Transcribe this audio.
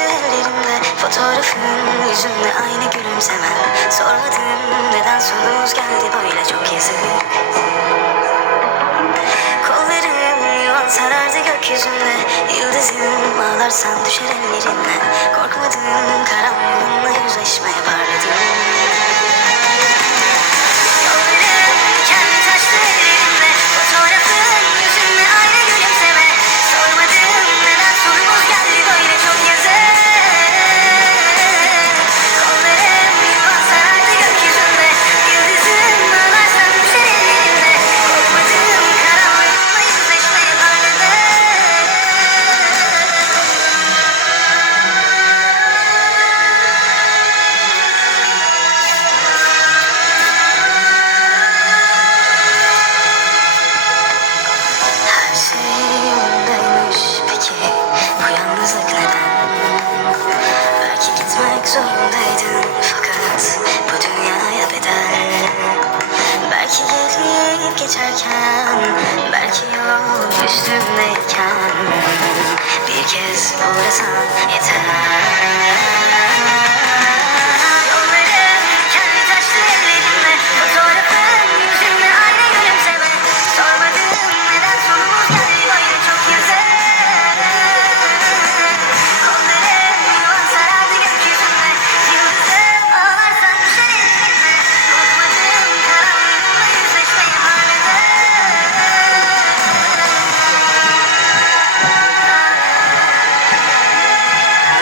Ellerimde fotoğrafın, yüzümle aynı gülümsemen. Sormadım neden sonumuz geldi böyle çok yazık. Kollarım yuvan sarardı gökyüzünde. Yıldızım ağlarsan düşer ellerimden. Korkmadım karanlığınla yüzleşmeye parladım. Yollarım kendi taşlı ellerimde. Fotoğrafın, yüzümle aynı gülümseme. Sormadım neden sonumuz geldi böyle çok yazık. Zorundaydın fakat bu dünyaya bedel. Belki gelip geçerken, belki yol üstündeyken bir kez uğrasan yeter.